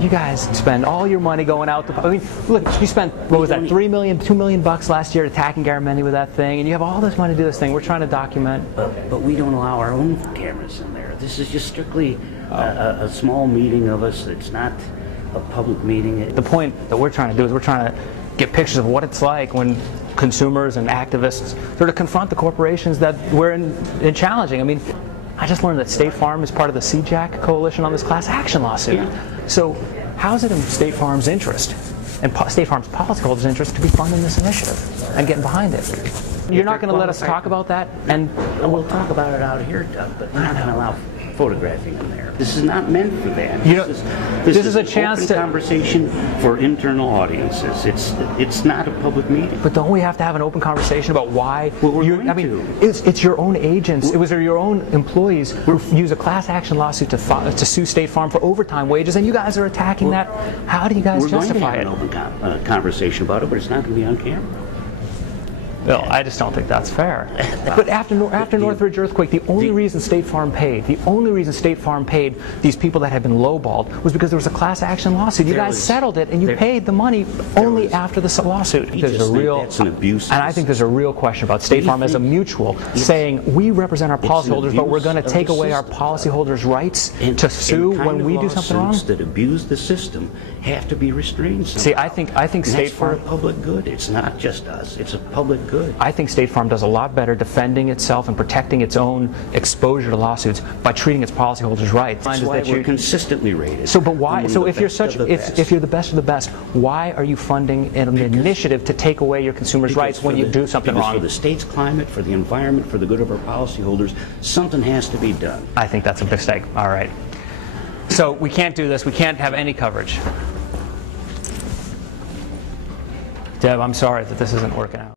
You guys spend all your money going out to, I mean, look, you spent, what was that, $3 million, $2 million bucks last year attacking Garamendi with that thing, and you have all this money to do this thing. We're trying to document. But we don't allow our own cameras in there. This is just strictly a small meeting of us. It's not a public meeting. The point that we're trying to do is we're trying to get pictures of what it's like when consumers and activists sort of confront the corporations that we're in challenging. I mean, I just learned that State Farm is part of the CJAC coalition on this class action lawsuit. Yeah. So how is it in State Farm's interest and State Farm's policyholders' interest to be funding this initiative and getting behind it? You're not going to let us talk about that? And we'll talk about it out here, Doug, but we're not going to allow photographing in there. This is not meant for that. This is a chance to conversation for internal audiences. It's not a public meeting. But don't we have to have an open conversation about why? It's your own agents. It was your own employees who use a class action lawsuit to sue State Farm for overtime wages, and you guys are attacking that. How do you guys justify it? We're going to have an open conversation about it, but it's not going to be on camera. Well, I just don't think that's fair. But after Northridge earthquake, the only reason State Farm paid these people that had been lowballed was because there was a class action lawsuit. You guys settled it, and you paid the money only after the lawsuit. That's an abuse. And I think there's a real question about State Farm as a mutual saying we represent our policyholders, but we're going to take away our policyholders' rights to sue when we do something wrong. That abuse the system have to be restrained somehow. See, I think State Farm for a public good. It's not just us. It's a public good. I think State Farm does a lot better defending itself and protecting its own exposure to lawsuits by treating its policyholders' rights. That's why we're consistently rated. So, but why? So, if you're the best of the best, why are you funding an initiative to take away your consumers' rights when you do something wrong? For the state's climate, for the environment, for the good of our policyholders, something has to be done. I think that's a mistake. All right. So we can't do this. We can't have any coverage. Deb, I'm sorry that this isn't working out.